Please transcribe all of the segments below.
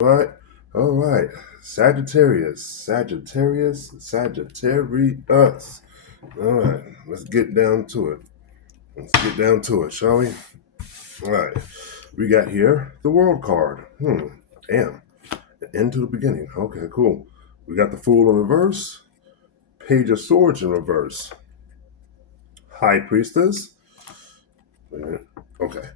Right. All right. Sagittarius. All right. Let's get down to it. Shall we? All right. We got here the world card. Damn. The end to the beginning. Okay, cool. We got the Fool in reverse, Page of Swords in reverse, High Priestess. Okay.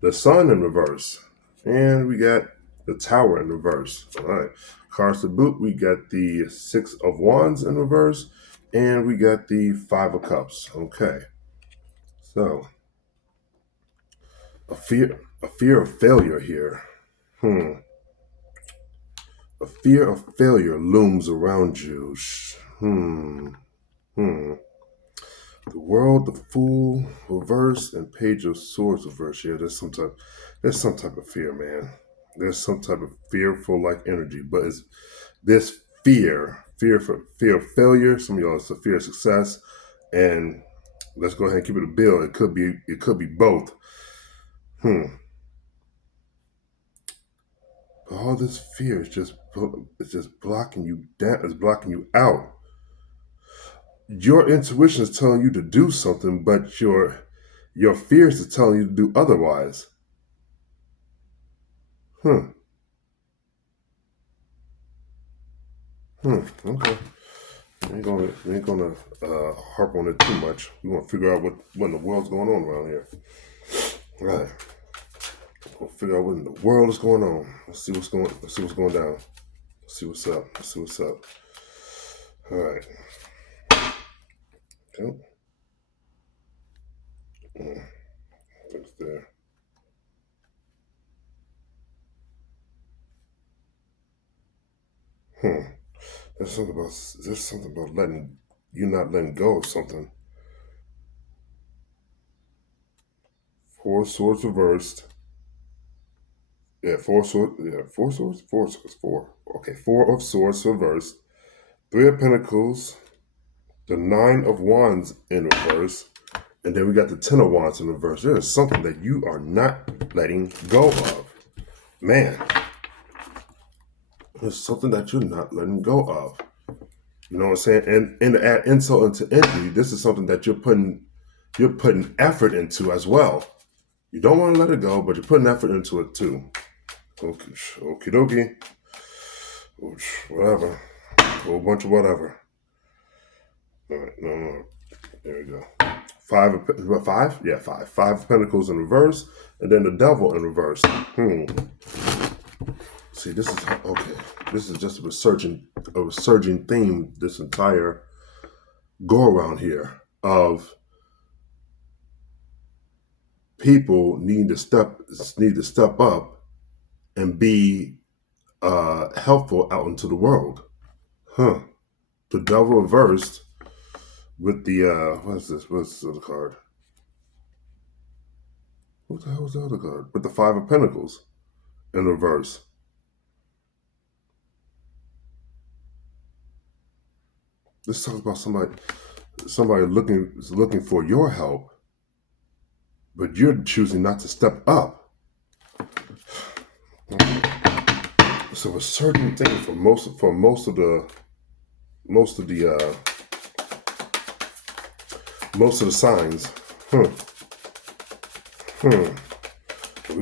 The Sun in reverse. And we got the Tower in reverse. All right. Cards to boot, we got the Six of Wands in reverse, and we got the Five of Cups. Okay. So, a fear of failure here. A fear of failure looms around you. Hmm. Hmm. The World, the Fool reverse, and Page of Swords reverse. Yeah, there's some type of fear, man. There's some type of fearful like energy, but it's this fear of failure. Some of y'all it's a fear of success, and let's go ahead and keep it a bill. It could be both. Hmm. All this fear is just blocking you down. It's blocking you out. Your intuition is telling you to do something, but your fears is telling you to do otherwise. Hmm. Okay. We ain't gonna harp on it too much. We want to figure out what in the world's going on around here. All right. We'll figure out what in the world is going on. Let's see what's going down. Let's see what's up. All right. Okay. What's there? Hmm. There's something about letting you not letting go of something. Four swords reversed. Yeah, four swords. Yeah, four swords. Four swords. Four. Okay, four of swords reversed. Three of pentacles. The nine of wands in reverse. And then we got the Ten of Wands in reverse. There is something that you are not letting go of. Man, there's something that you're not letting go of. You know what I'm saying? And to add insult into injury, this is something that you're putting effort into as well. You don't want to let it go, but you're putting effort into it too. Okay, okie dokie. Whatever. A whole bunch of whatever. All right, no. There we go. Five? Yeah, five. Five of Pentacles in reverse, and then the Devil in reverse. See, this is okay. This is just a resurging theme. This entire go around here of people need to step up and be helpful out into the world. The Devil reversed with the what is this? What's the other card? What the hell was the other card? With the Five of Pentacles in reverse. This talks about somebody looking for your help, but you're choosing not to step up. So a certain thing for most of the signs. We're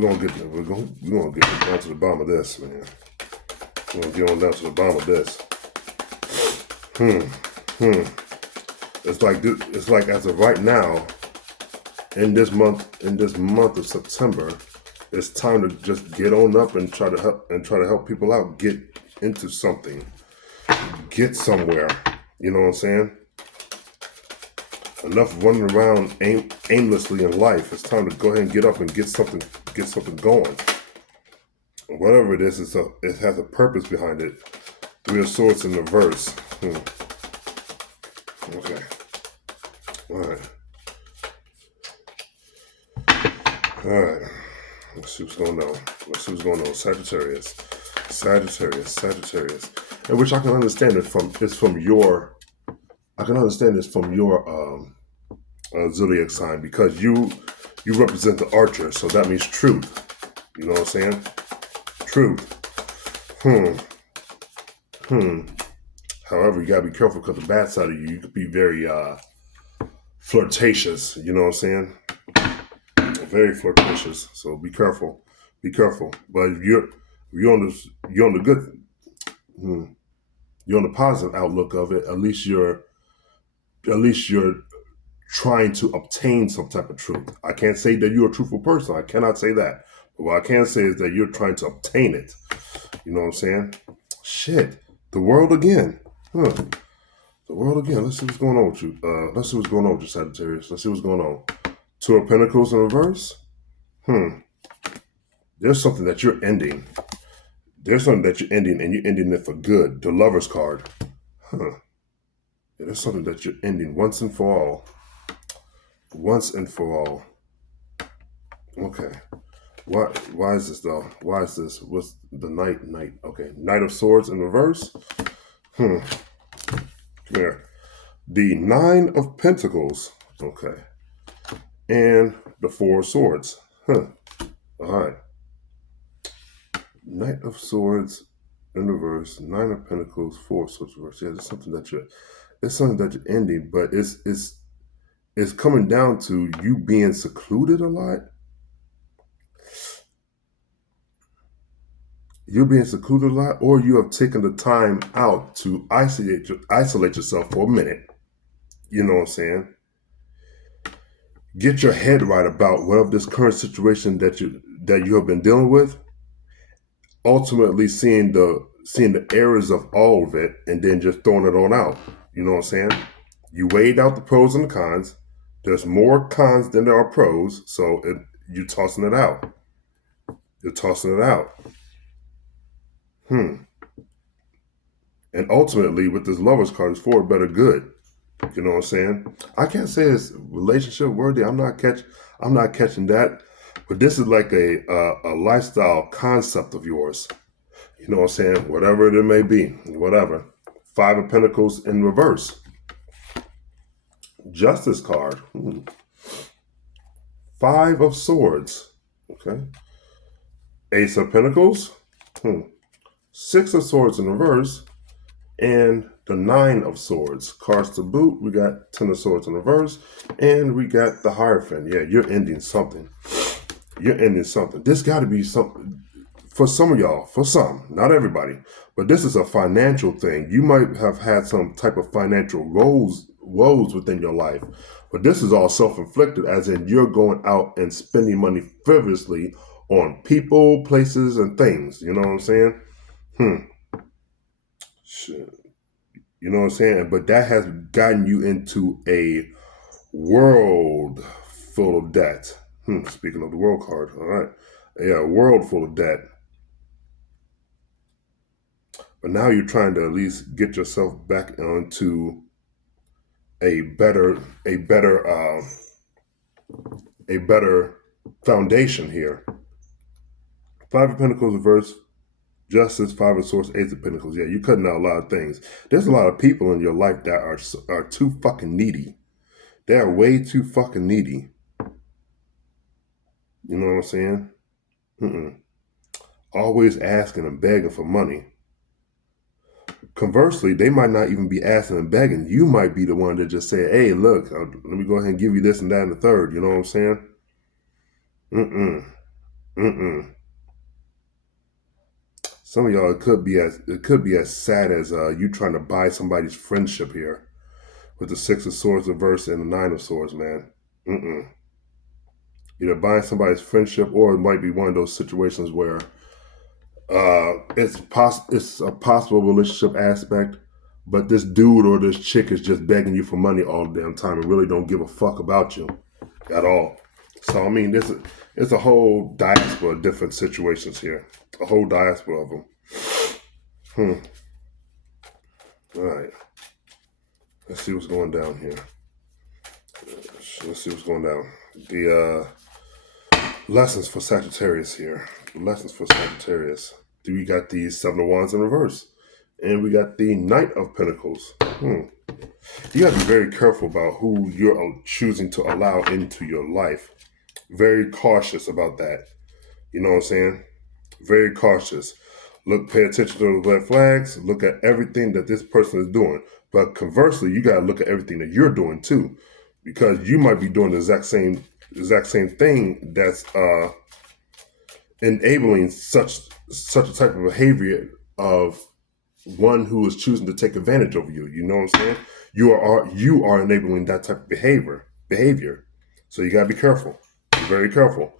gonna get down to the bottom of this, man. We're gonna get on down to the bottom of this. It's like as of right now, in this month of September, it's time to just get on up and try to help people out, get into something, get somewhere. You know what I'm saying? Enough running around aimlessly in life. It's time to go ahead and get up and get something going. Whatever it is, it has a purpose behind it. Three of Swords in reverse. Okay. All right. Let's see what's going on. Sagittarius. And which I can understand from your zodiac sign, because you represent the archer, so that means truth. You know what I'm saying? Truth. Hmm. Hmm. However, you gotta be careful because the bad side of you could be very flirtatious. You know what I'm saying? Very flirtatious. So be careful. Be careful. But if you're on the good, hmm, you're on the positive outlook of it. At least you're trying to obtain some type of truth. I can't say that you're a truthful person. I cannot say that. But what I can say is that you're trying to obtain it. You know what I'm saying? Shit. The world again. Huh. The world again. Let's see what's going on with you. Let's see what's going on with you, Sagittarius. Let's see what's going on. Two of Pentacles in reverse. There's something that you're ending. There's something that you're ending, and you're ending it for good. The Lover's card. Huh. Yeah, there's something that you're ending once and for all. Once and for all. Okay. Why is this though? Why is this? What's the knight? Okay. Knight of Swords in reverse. Come here. The Nine of Pentacles. Okay. And the Four of Swords. All right. Knight of Swords in reverse. Nine of Pentacles. Four of Swords in reverse. Yeah, it's something that you're ending, but it's coming down to you being secluded a lot. You're being secluded a lot, or you have taken the time out to isolate yourself for a minute. You know what I'm saying? Get your head right about whatever this current situation that you have been dealing with. Ultimately, seeing the errors of all of it, and then just throwing it on out. You know what I'm saying? You weighed out the pros and the cons. There's more cons than there are pros, so you're tossing it out. You're tossing it out. And ultimately, with this Lover's card, it's for a better good. You know what I'm saying? I can't say it's relationship worthy. I'm not catching that. But this is like a lifestyle concept of yours. You know what I'm saying? Whatever it may be, whatever. Five of Pentacles in reverse. Justice card. Five of Swords. Okay. Ace of Pentacles. Six of Swords in reverse. And the Nine of Swords. Cards to boot. We got Ten of Swords in reverse. And we got the Hierophant. Yeah, you're ending something. You're ending something. This got to be something for some of y'all. For some. Not everybody. But this is a financial thing. You might have had some type of financial woes within your life. But this is all self-inflicted, as in you're going out and spending money frivolously on people, places, and things. You know what I'm saying? Shit. You know what I'm saying? But that has gotten you into a world full of debt. Speaking of the world card, all right. Yeah, a world full of debt. But now you're trying to at least get yourself back onto a better foundation here. Five of Pentacles reverse. Justice, Five of Swords, Ace of Pentacles. Yeah, you're cutting out a lot of things. There's a lot of people in your life that are too fucking needy. They are way too fucking needy. You know what I'm saying? Always asking and begging for money. Conversely, they might not even be asking and begging. You might be the one that just say, hey, look, let me go ahead and give you this and that and the third. You know what I'm saying? Some of y'all, it could be as sad as you trying to buy somebody's friendship here with the Six of Swords reverse and the Nine of Swords, man. Either buying somebody's friendship, or it might be one of those situations where it's a possible relationship aspect, but this dude or this chick is just begging you for money all the damn time and really don't give a fuck about you at all. So I mean, it's a whole diaspora of different situations here. A whole diaspora of them. All right. Let's see what's going down here. Let's see what's going down. The lessons for Sagittarius here. Lessons for Sagittarius. We got the Seven of Wands in reverse. And we got the Knight of Pentacles. You got to be very careful about who you're choosing to allow into your life. Very cautious about that. You know what I'm saying? Very cautious. Look, pay attention to the red flags. Look at everything that this person is doing. But conversely, you got to look at everything that you're doing too, because you might be doing the exact same thing that's enabling such a type of behavior of one who is choosing to take advantage of you. You know what I'm saying? You are enabling that type of behavior. So you gotta be careful. Be very careful.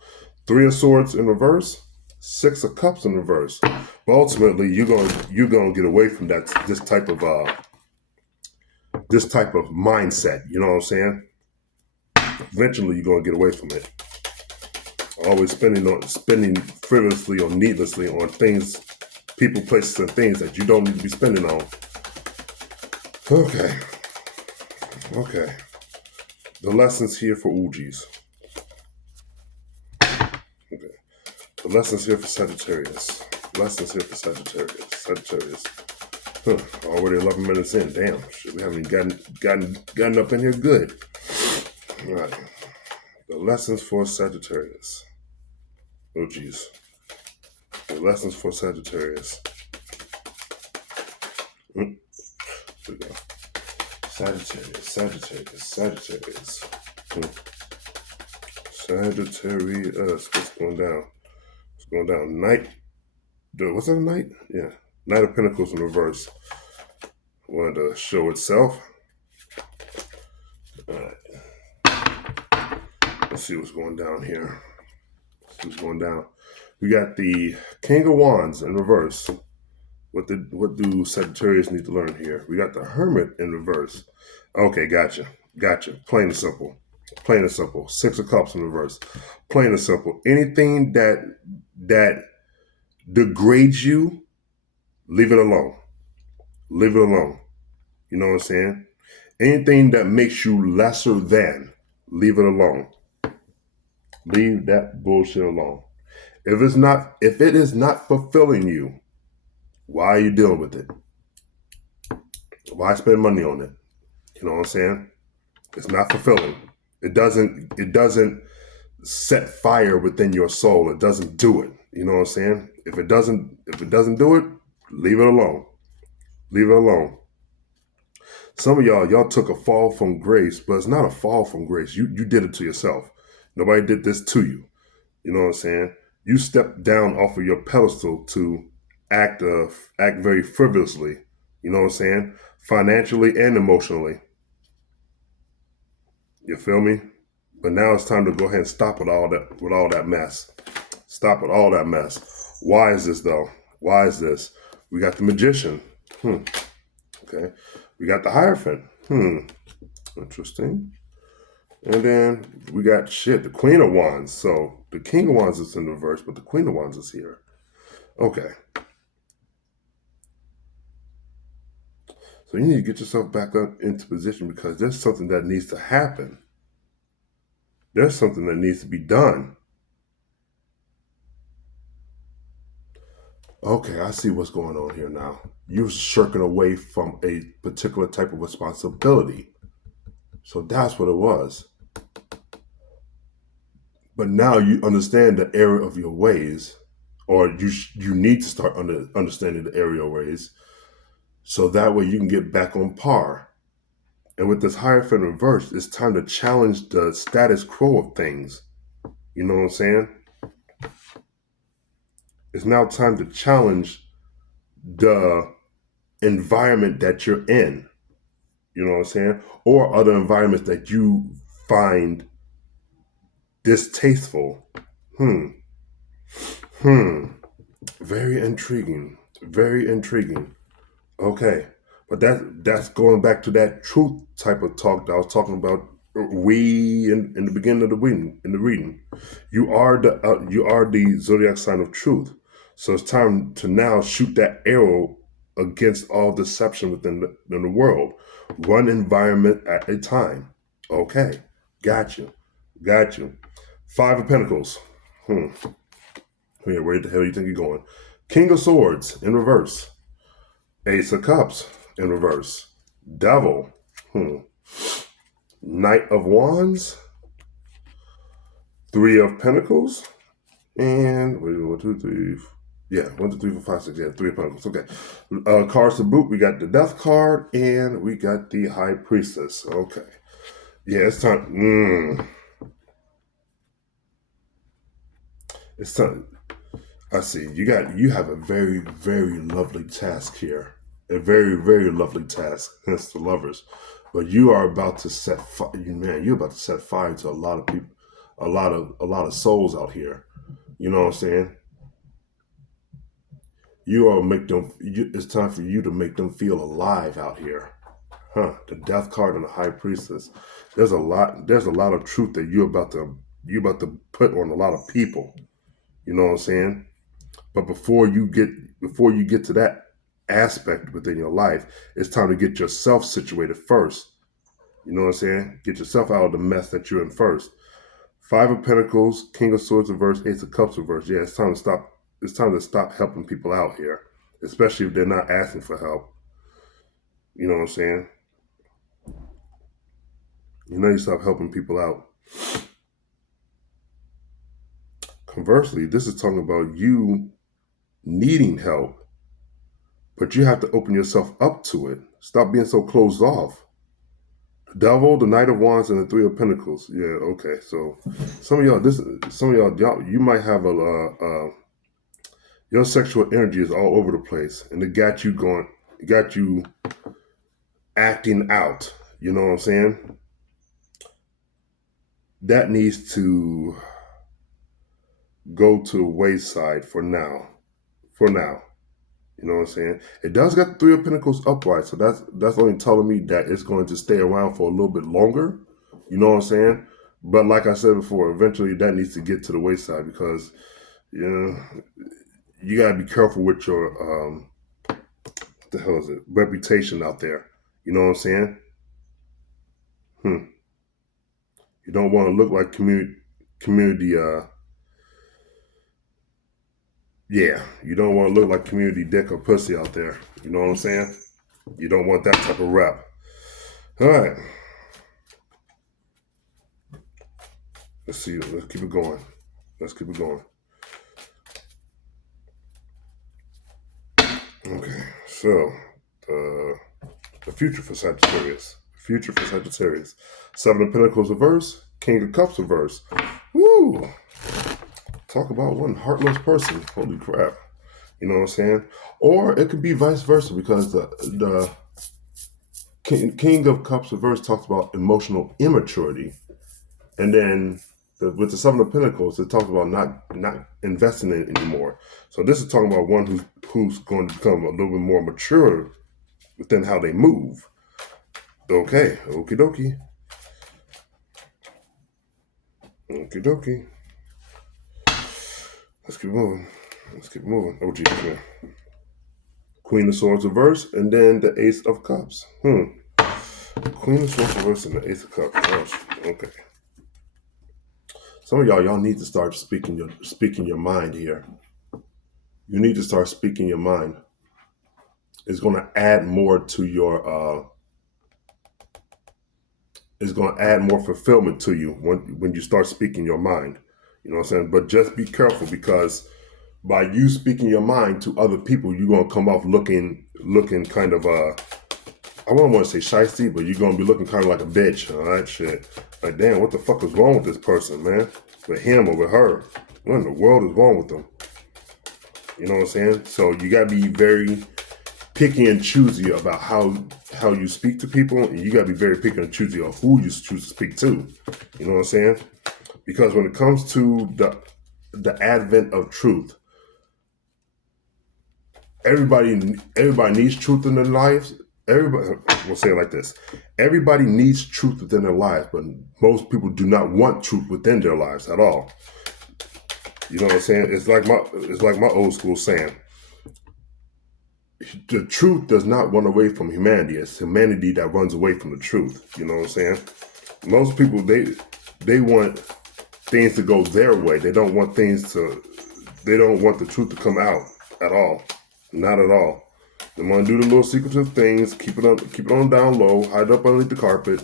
3 of Swords in reverse, 6 of Cups in reverse. But ultimately, you're gonna get away from this type of mindset. You know what I'm saying? Eventually, you're gonna get away from it. Always spending frivolously or needlessly on things, people, places, and things that you don't need to be spending on. Okay. The lessons here for Ujis. Okay. The lessons here for Sagittarius. Sagittarius. Already 11 minutes in. Damn. Shit, we haven't gotten up in here good. All right. The lessons for Sagittarius. Oh, geez. The lessons for Sagittarius. Here we go. Sagittarius. Sagittarius. What's going down? Knight. What's that, Knight? Yeah. Knight of Pentacles in reverse. Wanted to show itself. All right. Let's see what's going down here. We got the King of Wands in reverse. What do Sagittarius need to learn here? We got the Hermit in reverse. Okay, gotcha. Plain and simple. 6 of Cups in reverse. Plain and simple. Anything that degrades you, leave it alone. You know what I'm saying? Anything that makes you lesser than, leave it alone. Leave that bullshit alone. If it is not fulfilling you, why are you dealing with it? Why spend money on it? You know what I'm saying? It's not fulfilling. It doesn't set fire within your soul. It doesn't do it. You know what I'm saying? If it doesn't do it, leave it alone. Some of y'all took a fall from grace, but it's not a fall from grace. You did it to yourself. Nobody did this to you. You know what I'm saying? You stepped down off of your pedestal to act very frivolously. You know what I'm saying? Financially and emotionally. You feel me? But now it's time to go ahead and stop with all that mess. Why is this though? We got the Magician. Okay. We got the Hierophant. Interesting. And then we got the Queen of Wands. So the King of Wands is in reverse, but the Queen of Wands is here. Okay. So you need to get yourself back up into position because there's something that needs to happen. There's something that needs to be done. Okay, I see what's going on here now. You're shirking away from a particular type of responsibility. So that's what it was. But now you understand the error of your ways, or you need to start understanding the error of your ways, so that way you can get back on par. And with this Hierophant reverse, it's time to challenge the status quo of things. You know what I'm saying? It's now time to challenge the environment that you're in. You know what I'm saying? Or other environments that you find distasteful. Very intriguing. Okay. But that's going back to that truth type of talk that I was talking about in the beginning of the reading. You are the zodiac sign of truth. So it's time to now shoot that arrow against all deception within the world. One environment at a time. Okay. Got you. 5 of Pentacles. Yeah, where the hell do you think you're going? King of Swords in reverse. Ace of Cups in reverse. Devil. Knight of Wands. 3 of Pentacles. And 1, 2, 3. Yeah, 1, 2, 3, 4, 5, 6. Yeah, 3 of Pentacles. Okay. Cards to boot. We got the Death card and we got the High Priestess. Okay. Yeah, it's time. It's time. I see. You have a very, very lovely task here. A very, very lovely task. Hence the Lovers. But you are about to set fire. Man, you're about to set fire to a lot of people, a lot of souls out here. You know what I'm saying? You are make them. It's time for you to make them feel alive out here. Huh? The Death card and the High Priestess. There's a lot. There's a lot of truth that you about to put on a lot of people. You know what I'm saying? But before you get to that aspect within your life, it's time to get yourself situated first. You know what I'm saying? Get yourself out of the mess that you're in first. 5 of Pentacles, King of Swords reverse, Ace of Cups reverse. Yeah, it's time to stop. It's time to stop helping people out here, especially if they're not asking for help. You know what I'm saying? You stop helping people out. Conversely, this is talking about you needing help, but you have to open yourself up to it. Stop being so closed off. Devil, the Knight of Wands, and the 3 of Pentacles. Yeah, okay. So some of y'all, you might have your sexual energy is all over the place, and it got you acting out. You know what I'm saying? That needs to go to the wayside for now. For now. You know what I'm saying? It does got the 3 of Pentacles upright, so that's only telling me that it's going to stay around for a little bit longer. You know what I'm saying? But like I said before, eventually that needs to get to the wayside because you gotta be careful with your what the hell is it? Reputation out there. You know what I'm saying? You don't want to look like community yeah, you don't want to look like community dick or pussy out there. You know what I'm saying? You don't want that type of rep. All right. Let's see. Let's keep it going. Okay. So, the future for Sagittarius. 7 of Pentacles reverse. King of Cups reverse. Woo! Talk about one heartless person. Holy crap. You know what I'm saying? Or it could be vice versa because the King of Cups reverse talks about emotional immaturity. And then with the 7 of Pentacles, it talks about not investing in it anymore. So this is talking about one who's going to become a little bit more mature within how they move. Okay, okie dokie. Okie dokie. Let's keep moving. Oh, geez, man. Queen of Swords reverse, and then the Ace of Cups. Queen of Swords reverse and the Ace of Cups. Oh, okay. Some of y'all need to start speaking your mind here. You need to start speaking your mind. It's going to add more to your. It's going to add more fulfillment to you when you start speaking your mind. You know what I'm saying? But just be careful because by you speaking your mind to other people, you're going to come off looking kind of I wouldn't want to say shiesty, but you're going to be looking kind of like a bitch. All right, shit. Like, damn, what the fuck is wrong with this person, man? With him or with her? What in the world is wrong with them? You know what I'm saying? So you got to be very picky and choosy about how you speak to people, and you got to be very picky and choosy of who you choose to speak to. You know what I'm saying? Because when it comes to the advent of truth, everybody needs truth in their lives. Everybody, we'll say it like this: everybody needs truth within their lives, but most people do not want truth within their lives at all. You know what I'm saying? It's like my old school saying: the truth does not run away from humanity. It's humanity that runs away from the truth. You know what I'm saying? Most people they want things to go their way. They don't want the truth to come out at all. Not at all. They want to do the little secretive things, keep it on down low, hide it up underneath the carpet.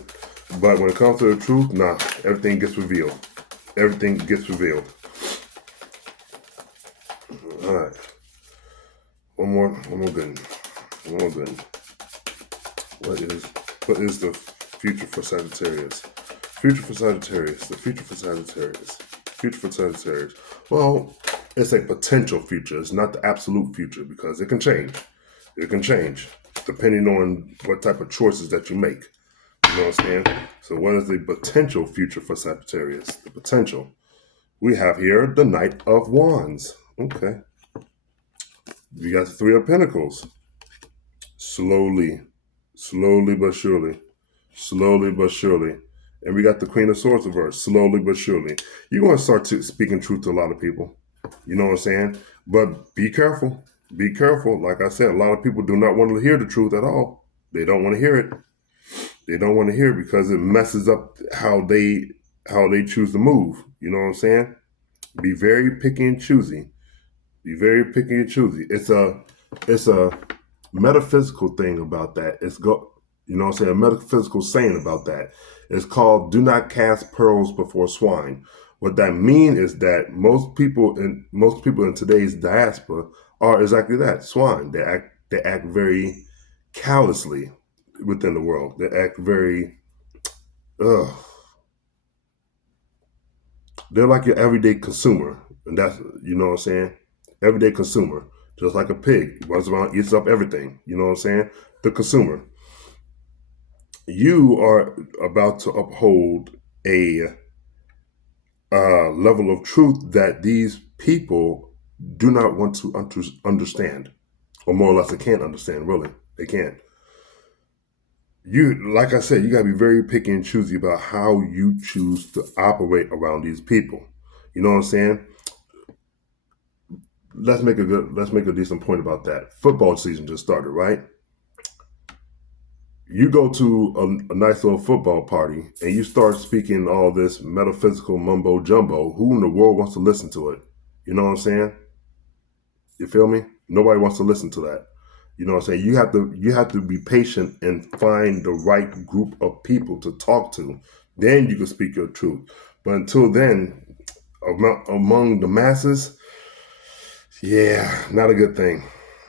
But when it comes to the truth, nah, everything gets revealed. Everything gets revealed. All right. one more good. One more good. What is the future for Sagittarius? Future for Sagittarius. The future for Sagittarius. Future for Sagittarius. Well, it's a potential future. It's not the absolute future because it can change. It can change depending on what type of choices that you make. You know what I'm saying? So what is the potential future for Sagittarius? The potential. We have here the Knight of Wands. Okay. We got the Three of Pentacles. Slowly but surely. Slowly but surely. And we got the Queen of Swords reversed. Slowly but surely. You're going to start speaking truth to a lot of people. You know what I'm saying? But be careful. Be careful. Like I said, a lot of people do not want to hear the truth at all. They don't want to hear it. They don't want to hear it because it messes up how they choose to move. You know what I'm saying? Be very picky and choosy. Be very picky and choosy. It's a metaphysical thing about that. You know what I'm saying? A metaphysical saying about that. It's called "Do not cast pearls before swine." What that means is that most people in today's diaspora are exactly that, swine. They act very callously within the world. They act very they're like your everyday consumer. And that's, you know what I'm saying? Everyday consumer. Just like a pig. Runs around, eats up everything. You know what I'm saying? The consumer. You are about to uphold a level of truth that these people do not want to understand. Or more or less, they can't understand, really. They can't. Like I said, you got to be very picky and choosy about how you choose to operate around these people. You know what I'm saying? Let's make a decent point about that. Football season just started, right? You go to a nice little football party and you start speaking all this metaphysical mumbo jumbo. Who in the world wants to listen to it? You know what I'm saying? You feel me? Nobody wants to listen to that. You know what I'm saying? You have to be patient and find the right group of people to talk to. Then you can speak your truth. But until then, among the masses, yeah, not a good thing.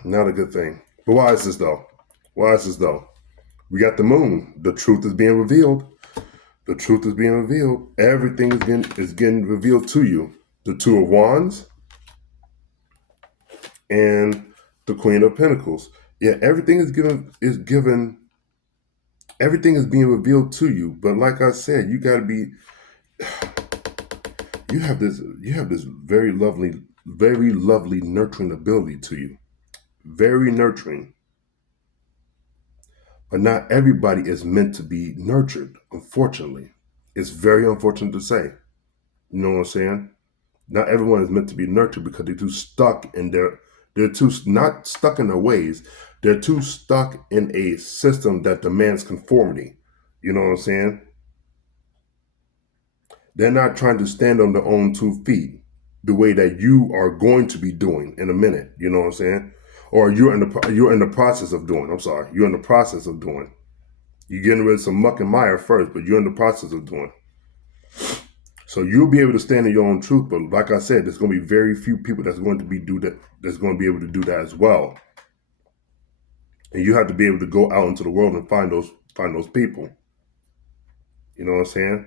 Not a good thing. But why is this though? Why is this though? We got the moon. The truth is being revealed. The truth is being revealed. Everything is getting revealed to you. The Two of Wands and the Queen of Pentacles. Yeah, everything is given. Everything is being revealed to you. But like I said, you got to be. You have this very lovely, nurturing ability to you. Very nurturing. But not everybody is meant to be nurtured, unfortunately. It's very unfortunate to say. You know what I'm saying? Not everyone is meant to be nurtured because they're too stuck in they're too not stuck in their ways. They're too stuck in a system that demands conformity. You know what I'm saying? They're not trying to stand on their own 2 feet the way that you are going to be doing in a minute. You know what I'm saying? Or you're in the process of doing. I'm sorry. You're in the process of doing. You're getting rid of some muck and mire first, but you're in the process of doing. So you'll be able to stand in your own truth, but like I said, there's going to be very few people that's going to be able to do that as well. And you have to be able to go out into the world and find those people. You know what I'm saying?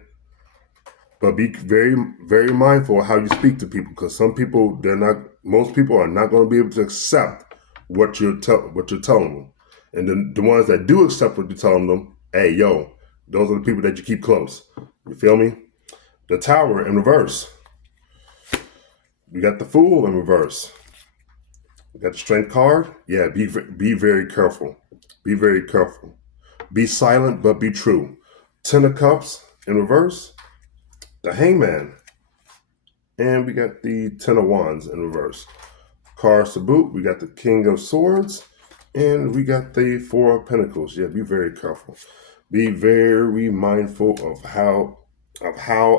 But be very, very mindful of how you speak to people, because most people are not going to be able to accept what you're telling them. And then the ones that do accept what you're telling them, hey, yo, those are the people that you keep close. You feel me? The Tower in reverse. We got the Fool in reverse. We got the Strength card. Yeah, be very careful. Be very careful. Be silent, but be true. Ten of Cups in reverse. The Hangman. And we got the Ten of Wands in reverse. Cards to boot. We got the King of Swords. And we got the Four of Pentacles. Yeah, be very careful. Be very mindful of how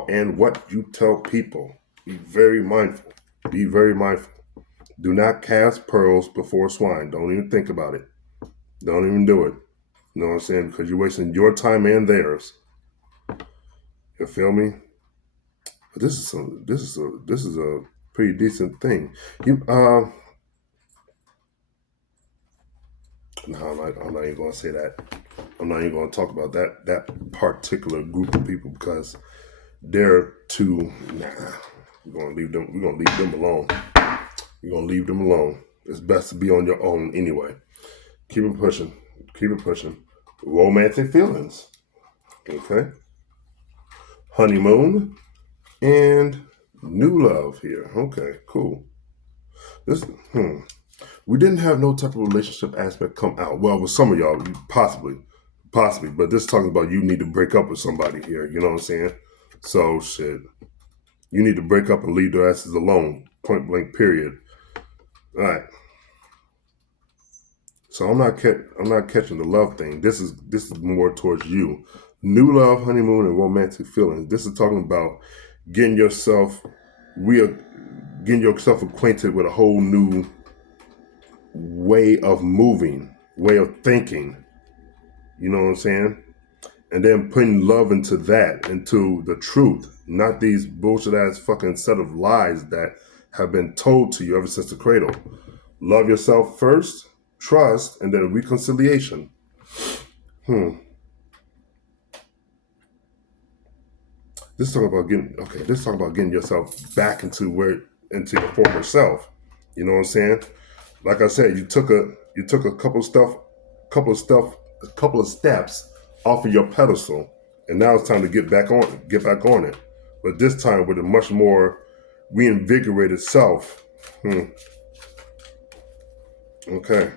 and what you tell people. Be very mindful. Be very mindful. Do not cast pearls before swine. Don't even think about it. Don't even do it. You know what I'm saying? Because you're wasting your time and theirs. You feel me? But this is a pretty decent thing. No, I'm not even going to say that. I'm not even going to talk about that particular group of people because they're too. Nah, we're going to leave them. We're going to leave them alone. We're going to leave them alone. It's best to be on your own anyway. Keep it pushing. Keep it pushing. Romantic feelings. Okay. Honeymoon and new love here. Okay, cool. This we didn't have no type of relationship aspect come out. Well, with some of y'all, possibly, but this is talking about you need to break up with somebody here. You know what I'm saying? So shit, you need to break up and leave their asses alone. Point blank. Period. All right. So I'm not catching the love thing. This is more towards you. New love, honeymoon, and romantic feelings. This is talking about getting yourself getting yourself acquainted with a whole new way of moving, way of thinking. You know what I'm saying? And then putting love into that, into the truth, not these bullshit ass fucking set of lies that have been told to you ever since the cradle. Love yourself first, trust, and then reconciliation. This is talking about getting yourself back into your former self. You know what I'm saying? Like I said, you took a couple of steps off of your pedestal, and now it's time to get back on it. But this time with a much more reinvigorated self. Okay.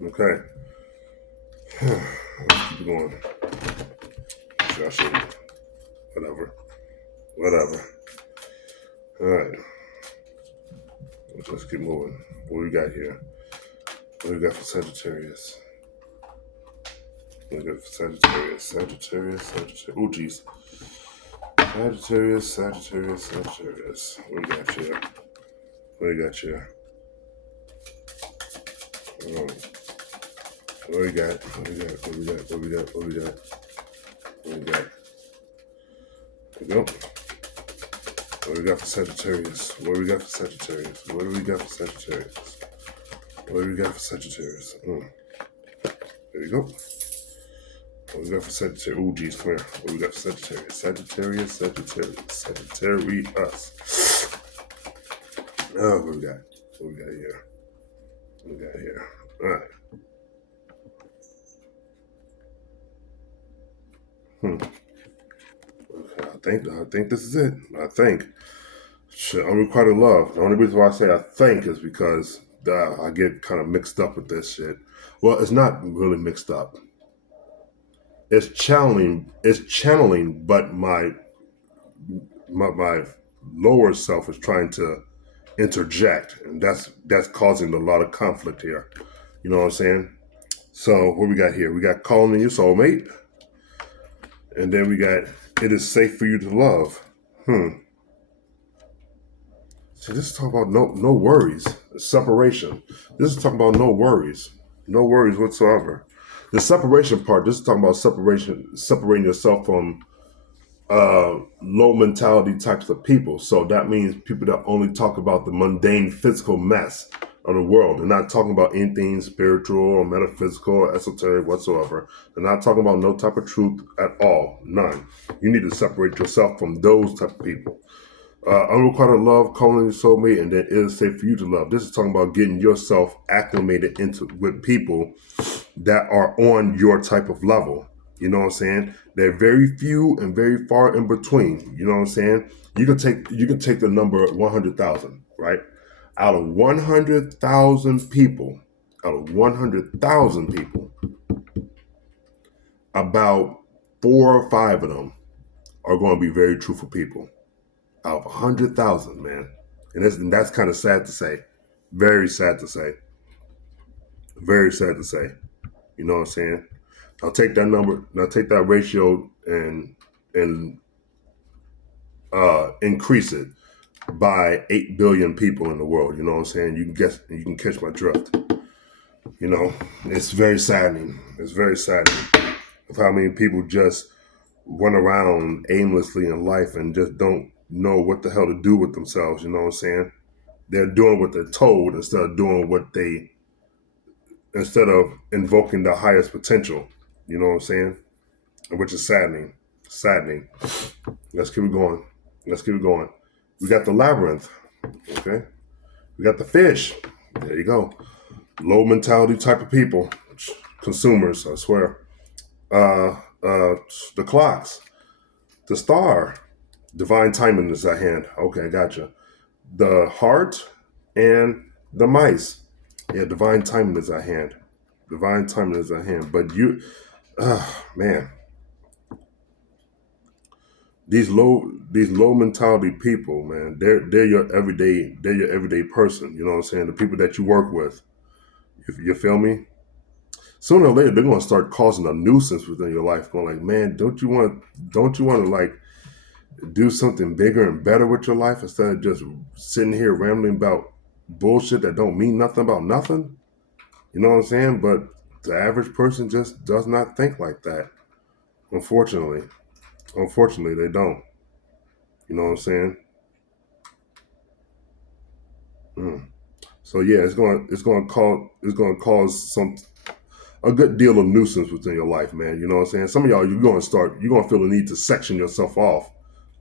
Let's keep going. Whatever. All right. Let's keep moving. What we got here? What we got for Sagittarius? What we got for Sagittarius? Oh, geez. Sagittarius. What we got here? What we got here? What we got? There we go. What do we got for Sagittarius? There we go. What do we got for Sagittarius? Oh, geez, come here. What do we got for Sagittarius? Oh, what we got? Here? All right. I think this is it. I think. Shit, unrequited love. The only reason why I say I think is because I get kind of mixed up with this shit. Well, it's not really mixed up. It's channeling, but my lower self is trying to interject, and that's causing a lot of conflict here. You know what I'm saying? So what we got here? We got calling in your soulmate, and then we got it is safe for you to love. So this is talking about no worries, separation. This is talking about no worries whatsoever. The separation part. This is talking about separating yourself from low mentality types of people. So that means people that only talk about the mundane physical mess of the world. They're not talking about anything spiritual or metaphysical or esoteric whatsoever. They're not talking about no type of truth at all. None. You need to separate yourself from those type of people. Unrequited love, calling your soulmate, and then it is safe for you to love. This is talking about getting yourself acclimated with people that are on your type of level. You know what I'm saying? They're very few and very far in between. You know what I'm saying? You can take the number 100,000, right? Out of 100,000 people, about 4 or 5 of them are going to be very truthful people. Out of 100,000, man. And that's kind of sad to say. Very sad to say. You know what I'm saying? I'll take that number, I'll take that ratio and increase it by 8 billion people in the world. You know what I'm saying? You can catch my drift. You know, it's very saddening. Of how many people just run around aimlessly in life and just don't know what the hell to do with themselves. You know what I'm saying? They're doing what they're told instead of doing what they instead of invoking the highest potential. You know what I'm saying? Which is saddening. Saddening. Let's keep it going. Let's keep it going. We got the labyrinth. Okay. We got the fish. There you go. Low mentality type of people. Consumers, I swear. The clocks. The star. Divine timing is at hand. Okay, gotcha. The heart and the mice. Yeah, divine timing is at hand. Divine timing is at hand. But man, these low mentality people, man, they're your everyday person. You know what I'm saying? The people that you work with. You feel me? Sooner or later, they're gonna start causing a nuisance within your life. Going like, man, don't you want to like do something bigger and better with your life instead of just sitting here rambling about bullshit that don't mean nothing about nothing? You know what I'm saying? But the average person just does not think like that. Unfortunately. Unfortunately, they don't. You know what I'm saying? Mm. So yeah, it's gonna cause a good deal of nuisance within your life, man. You know what I'm saying? Some of y'all, you're gonna feel the need to section yourself off,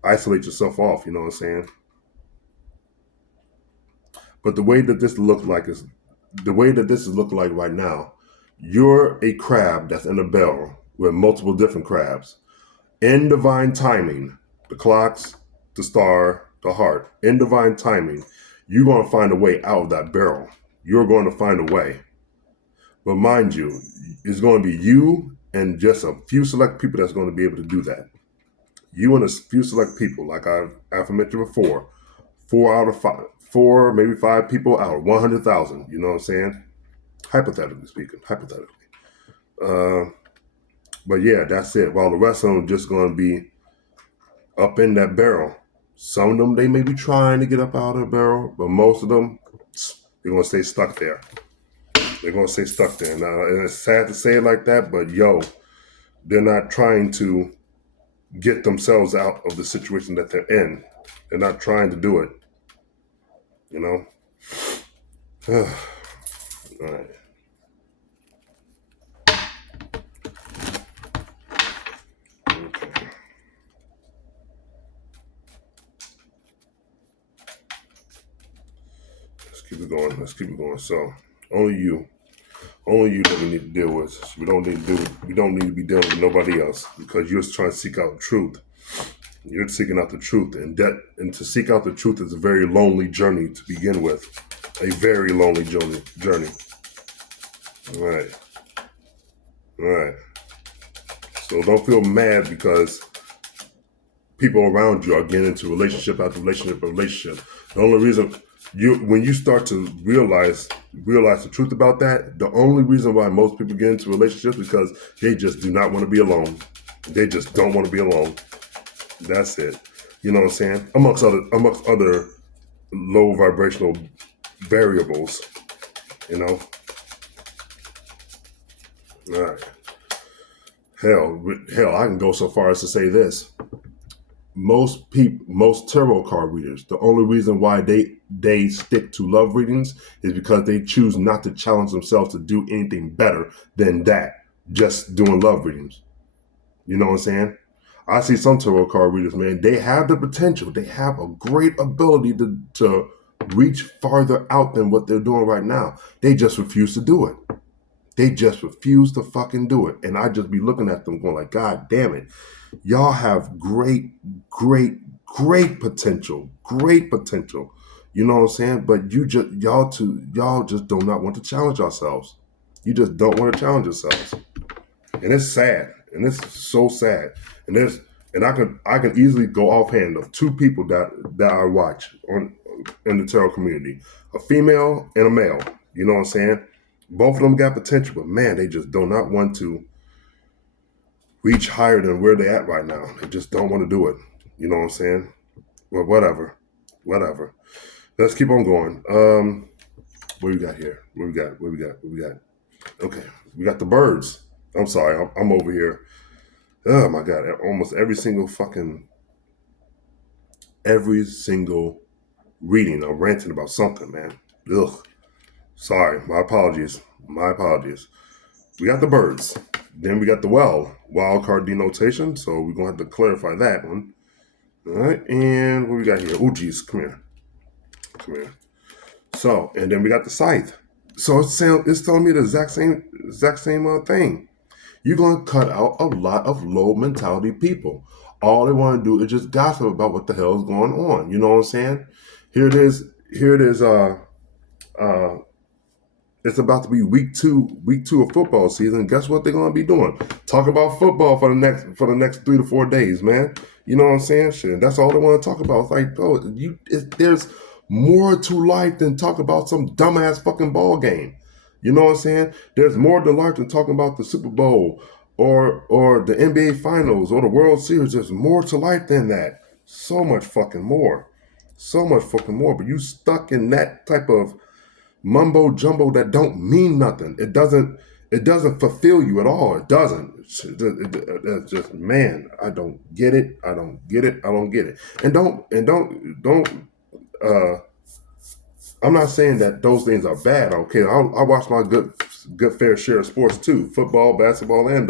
isolate yourself off. You know what I'm saying? But the way that this is looking like right now, you're a crab that's in a barrel with multiple different crabs. In divine timing, the clocks, the star, the heart, in divine timing, you're going to find a way out of that barrel. You're going to find a way. But mind you, it's going to be you and just a few select people that's going to be able to do that. You and a few select people, like I've mentioned before, four, maybe five people out of 100,000. You know what I'm saying? Hypothetically speaking, hypothetically. Uh, but yeah, that's it. While the rest of them just going to be up in that barrel. Some of them, they may be trying to get up out of the barrel, but most of them, they're going to stay stuck there. They're going to stay stuck there. Now, and it's sad to say it like that, but yo, they're not trying to get themselves out of the situation that they're in. They're not trying to do it. You know? All right. Okay. Let's keep it going. Let's keep it going. So, only you that we need to deal with. We don't need to be dealing with nobody else because you're trying to seek out truth. You're seeking out the truth, and to seek out the truth is a very lonely journey to begin with. A very lonely journey. All right. All right. So don't feel mad because people around you are getting into relationship after relationship. The only reason when you start to realize the truth about that, the only reason why most people get into relationships is because they just do not want to be alone. They just don't want to be alone. That's it. You know what I'm saying? Amongst other low vibrational variables. You know? All right. Hell, I can go so far as to say this. Most tarot card readers, the only reason why they stick to love readings is because they choose not to challenge themselves to do anything better than that, just doing love readings. You know what I'm saying? I see some tarot card readers, man, they have the potential. They have a great ability to reach farther out than what they're doing right now. They just refuse to do it. They just refuse to fucking do it. And I just be looking at them going like, God damn it. Y'all have great potential. Great potential. You know what I'm saying? But y'all just do not want to challenge yourselves. You just don't want to challenge yourselves. And it's sad. And it's so sad. And I can easily go offhand of two people that I watch in the tarot community. A female and a male. You know what I'm saying? Both of them got potential, but man, they just do not want to reach higher than where they're at right now. They just don't want to do it. You know what I'm saying? Well, whatever. Let's keep on going. What we got here? What we got? Okay, we got the birds. I'm sorry, I'm over here. Oh my God, almost every single reading, I'm ranting about something, man. Ugh. Sorry, my apologies. My apologies. We got the birds. Then we got the wild card denotation. So we're going to have to clarify that one. All right. And what we got here? Oh, geez. Come here. Come here. So, and then we got the scythe. So it's telling me the exact same thing. You're going to cut out a lot of low mentality people. All they want to do is just gossip about what the hell is going on. You know what I'm saying? Here it is. It's about to be week two of football season. Guess what they're gonna be doing? Talk about football for the next 3 to 4 days, man. You know what I'm saying? Shit, that's all they want to talk about. It's like, bro, there's more to life than talk about some dumbass fucking ball game. You know what I'm saying? There's more to life than talking about the Super Bowl or the NBA Finals or the World Series. There's more to life than that. So much fucking more. So much fucking more. But you stuck in that type of mumbo jumbo that don't mean nothing. It doesn't fulfill you at all. It doesn't. It's just, man, I don't get it. I don't get it. I don't get it. And don't I'm not saying that those things are bad. Okay, I watch my good fair share of sports too. Football, basketball, and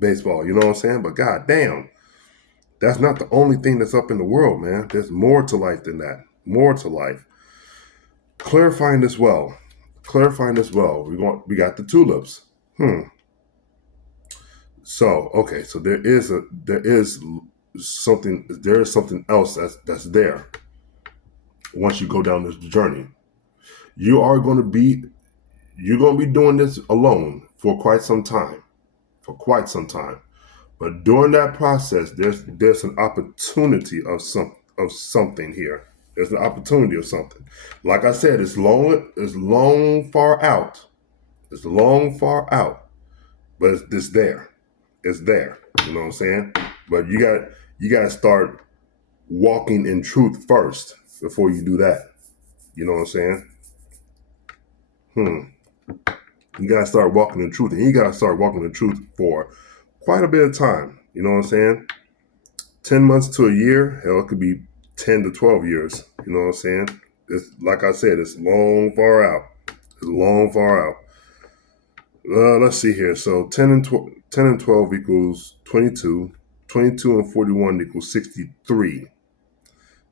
baseball. You know what I'm saying? But god damn, that's not the only thing that's up in the world, man. There's more to life than that. More to life. Clarifying this well. We got the tulips. So okay, so there is something else that's there. Once you go down this journey, you're going to be doing this alone for quite some time. But during that process, there's an opportunity of something here. There's an opportunity of something. Like I said, it's far out. It's long, far out. But it's there. It's there. You know what I'm saying? But you got to start walking in truth first before you do that. You know what I'm saying? You got to start walking in truth. And you got to start walking in truth for quite a bit of time. You know what I'm saying? 10 months to a year. Hell, it could be 10 to 12 years. You know what I'm saying? It's like I said, it's long, far out. It's long, far out. Let's see here. So 10 and 12 equals 22. 22 and 41 equals 63.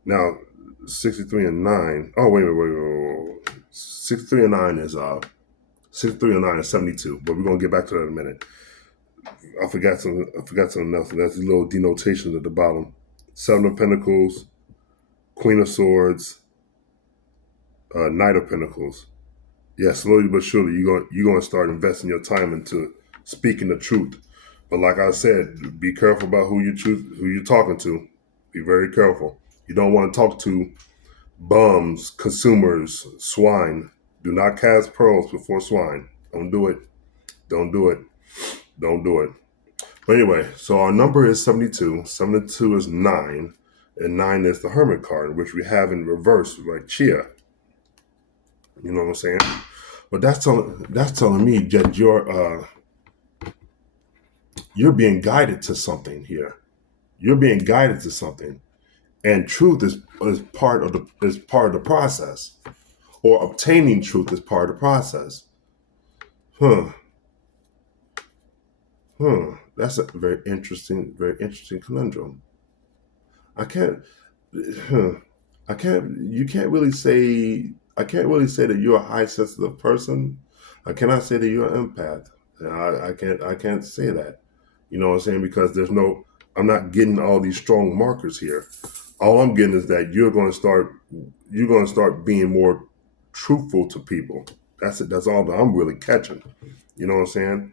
Now, 63 and 9. Oh, wait. 63 and 9 is 72. But we're gonna get back to that in a minute. I forgot something else. That's the little denotation at the bottom. 7 of Pentacles, Queen of Swords, Knight of Pentacles. Yeah, slowly but surely you're gonna start investing your time into speaking the truth. But like I said, be careful about who you're talking to. Be very careful. You don't want to talk to bums, consumers, swine. Do not cast pearls before swine. Don't do it. Don't do it. Don't do it. But anyway, so our number is 72. 72 is 9. And 9 is the Hermit card, which we have in reverse, like Chia. You know what I'm saying? But that's telling me that you're being guided to something here. You're being guided to something. And truth is part of the process. Or obtaining truth is part of the process. That's a very interesting conundrum. I can't really say that you're a high sensitive person. I cannot say that you're an empath. I can't say that. You know what I'm saying? Because I'm not getting all these strong markers here. All I'm getting is that you're going to start being more truthful to people. That's it. That's all that I'm really catching. You know what I'm saying?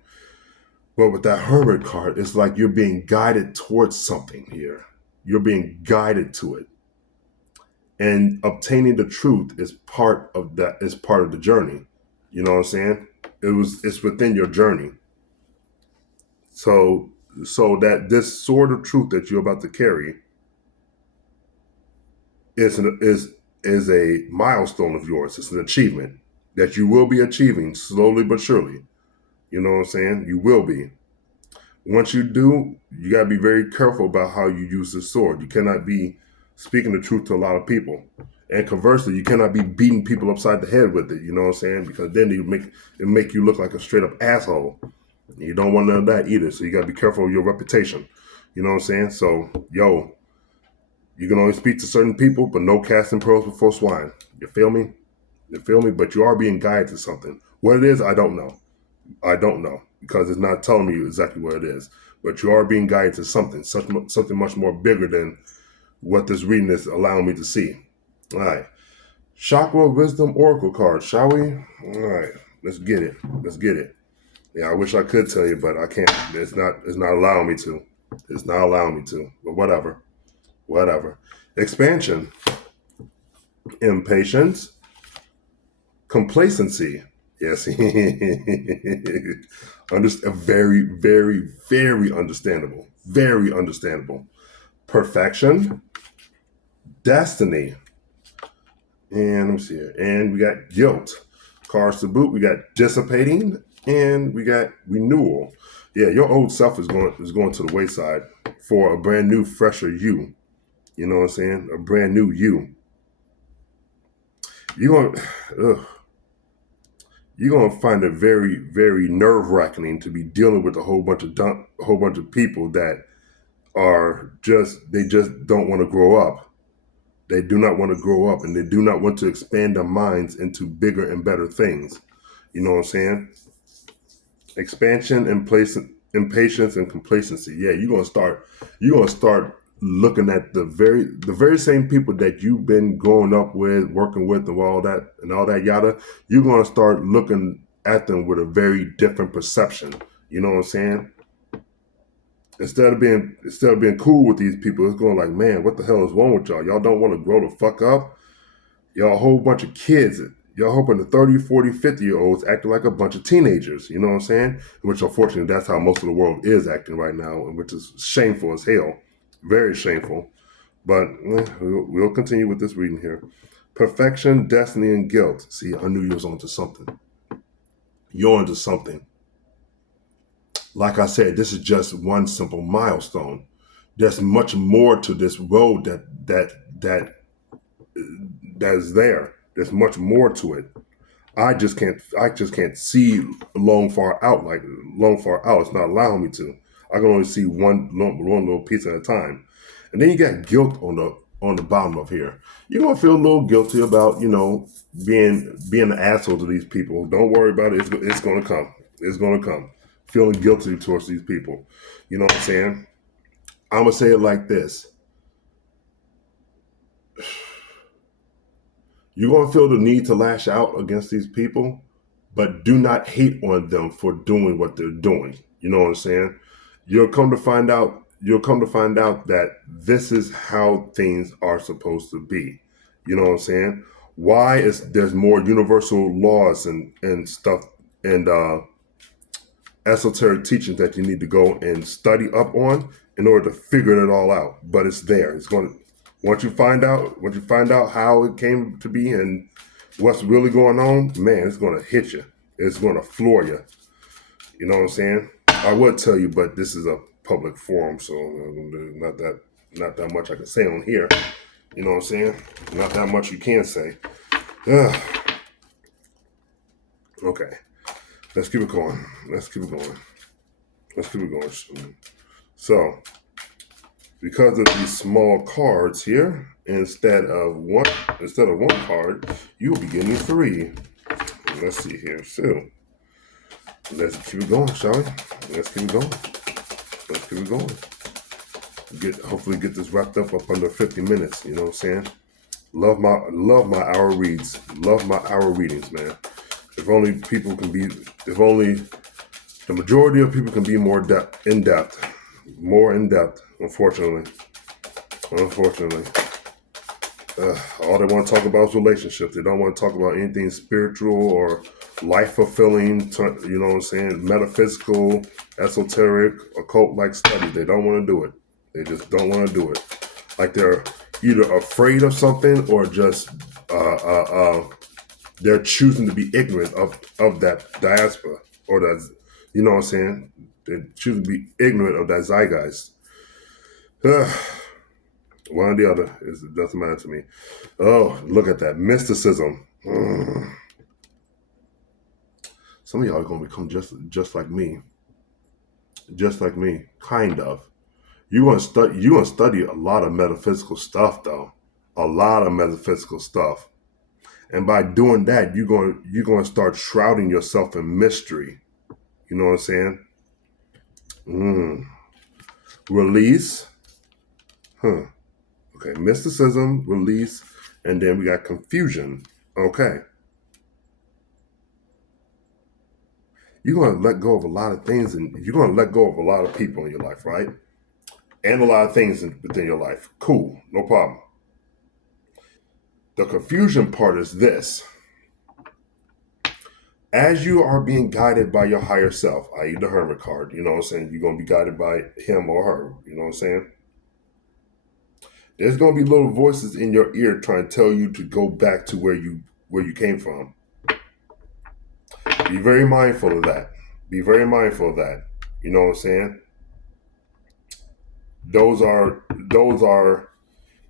But with that Hermit card, it's like you're being guided towards something here. You're being guided to it. And obtaining the truth is part of that, is part of the journey. You know what I'm saying? It's within your journey. So that this sword of truth that you're about to carry is a milestone of yours. It's an achievement that you will be achieving slowly but surely. You know what I'm saying? You will be. Once you do, you got to be very careful about how you use this sword. You cannot be speaking the truth to a lot of people. And conversely, you cannot be beating people upside the head with it. You know what I'm saying? Because then it make you look like a straight up asshole. You don't want none of that either. So you got to be careful of your reputation. You know what I'm saying? So, yo, you can only speak to certain people, but no casting pearls before swine. You feel me? You feel me? But you are being guided to something. What it is, I don't know. I don't know because it's not telling me exactly what it is. But you are being guided to something, something much more bigger than what this reading is allowing me to see. All right. Chakra Wisdom Oracle card, shall we? All right. Let's get it. Let's get it. Yeah, I wish I could tell you, but I can't. It's not allowing me to. It's not allowing me to. But whatever. Whatever. Expansion. Impatience. Complacency. Yes. Very, very, very understandable. Very understandable. Perfection. Destiny. And let me see here. And we got guilt. Cards to boot. We got dissipating. And we got renewal. Yeah, your old self is going to the wayside for a brand new, fresher you. You know what I'm saying? A brand new you. You're gonna find it very, very nerve-wracking to be dealing with a whole bunch of people that they just don't want to grow up. They do not want to grow up, and they do not want to expand their minds into bigger and better things. You know what I'm saying? Expansion, impatience, and complacency. Yeah, you're gonna start looking at the very same people that you've been growing up with, working with, and all that yada. You're gonna start looking at them with a very different perception. You know what I'm saying? Instead of being cool with these people, it's going like, man, what the hell is wrong with y'all? Y'all don't want to grow the fuck up. Y'all a whole bunch of kids. Y'all hoping the 30, 40, 50-year-olds acting like a bunch of teenagers. You know what I'm saying? Which, unfortunately, that's how most of the world is acting right now, which is shameful as hell. Very shameful. But we'll continue with this reading here. Perfection, destiny, and guilt. See, I knew you was onto something. You're onto something. Like I said, this is just one simple milestone. There's much more to this road that is there. There's much more to it. I just can't see long far out. It's not allowing me to. I can only see one little piece at a time. And then you got guilt on the bottom of here. You're gonna feel a little guilty about, being an asshole to these people. Don't worry about it. It's gonna come. It's gonna come. Feeling guilty towards these people. You know what I'm saying? I'm gonna say it like this. You're going to feel the need to lash out against these people, but do not hate on them for doing what they're doing. You know what I'm saying? You'll come to find out that this is how things are supposed to be. You know what I'm saying? Why is there's more universal laws and stuff and esoteric teachings that you need to go and study up on in order to figure it all out. But it's there. It's going to once you find out how it came to be and what's really going on, man, it's going to hit you. It's going to floor you. You know what I'm saying? I would tell you, but this is a public forum, so not that much I can say on here. You know what I'm saying? Not that much you can say. Okay. Let's keep it going. So, because of these small cards here, instead of one card, you'll be getting 3. Let's see here. So, let's keep it going, shall we? Let's keep it going. Hopefully get this wrapped up under 50 minutes. You know what I'm saying? Love my hour reads. Love my hour readings, man. If only the majority of people can be more in depth. Unfortunately. All they want to talk about is relationships. They don't want to talk about anything spiritual or life-fulfilling, you know what I'm saying, metaphysical, esoteric, occult-like studies. They don't want to do it. They just don't want to do it. Like they're either afraid of something or just they're choosing to be ignorant of that diaspora or that, you know what I'm saying? They're choosing to be ignorant of that zeitgeist. One or the other. It doesn't matter to me. Oh, look at that. Mysticism. Some of y'all are going to become just like me. Just like me. Kind of. You're gonna study a lot of metaphysical stuff though. A lot of metaphysical stuff. And by doing that, you're going to start shrouding yourself in mystery. You know what I'm saying? Release. Huh. Okay. Mysticism, release, and then we got confusion. Okay. You're going to let go of a lot of things, and you're going to let go of a lot of people in your life, right? And a lot of things within your life. Cool. No problem. The confusion part is this. As you are being guided by your higher self, i.e. the hermit card, you know what I'm saying? You're going to be guided by him or her, you know what I'm saying? There's going to be little voices in your ear trying to tell you to go back to where you came from. Be very mindful of that. Be very mindful of that. You know what I'm saying? Those are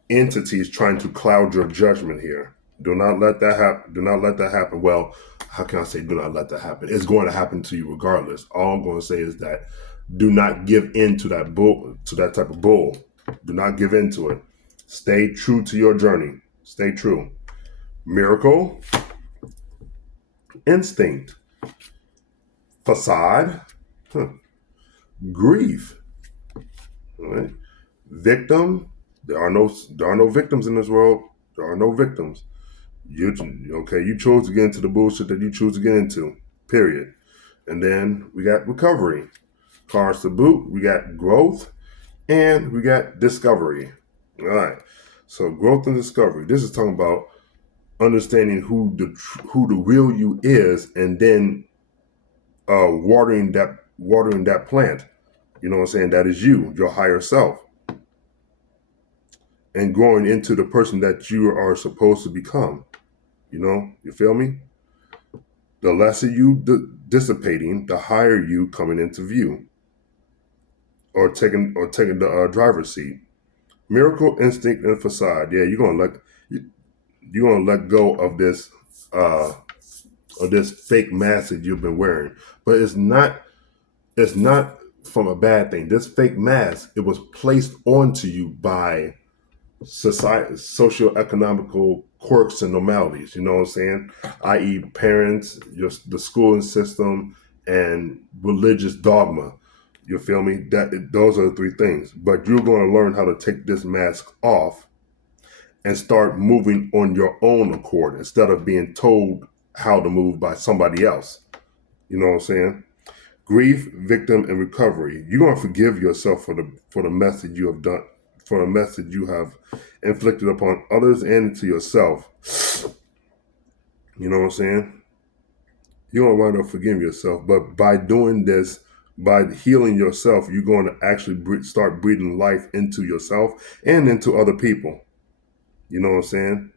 entities trying to cloud your judgment here. Do not let that happen. Do not let that happen. Well, how can I say do not let that happen? It's going to happen to you regardless. All I'm going to say is that do not give in to that bull, to that type of bull. Do not give in to it. Stay true to your journey. Stay true. Miracle, instinct, facade, grief. All right. Victim. There are no victims in this world. There are no victims. You chose to get into the bullshit that you choose to get into. Period. And then we got recovery. Cards to boot. We got growth, and we got discovery. All right. So growth and discovery. This is talking about understanding who the real you is, and then watering that plant. You know what I'm saying? That is you, your higher self, and growing into the person that you are supposed to become. You feel me? The lesser you dissipating, the higher you coming into view, or taking the driver's seat. Miracle, instinct, and facade. Yeah, you're gonna let go of this fake mask that you've been wearing, but it's not from a bad thing. This fake mask, it was placed onto you by society, socioeconomical quirks and normalities, you know what I'm saying? I.e. parents, the schooling system, and religious dogma. You feel me? Those are the three things. But you're going to learn how to take this mask off and start moving on your own accord instead of being told how to move by somebody else. You know what I'm saying? Grief, victim, and recovery. You're going to forgive yourself for the mess that you have done, for the mess that you have inflicted upon others and to yourself. You know what I'm saying? You're going to wind up forgiving yourself. But by doing this, by healing yourself, you're going to actually start breathing life into yourself and into other people. You know what I'm saying?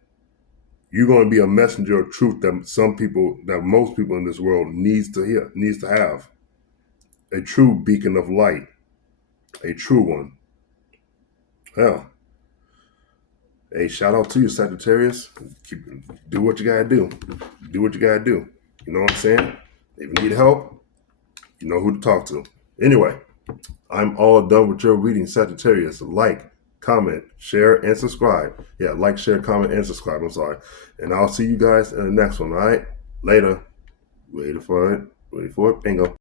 You're going to be a messenger of truth that most people in this world needs to have. A true beacon of light. A true one. Hell. Hey, shout out to you, Sagittarius. Do what you gotta do. Do what you gotta do. You know what I'm saying? If you need help, you know who to talk to. Anyway, I'm all done with your reading, Sagittarius. Like, comment, share, and subscribe. Yeah, like, share, comment, and subscribe. I'm sorry. And I'll see you guys in the next one, all right? Later. Wait for it. Bingo.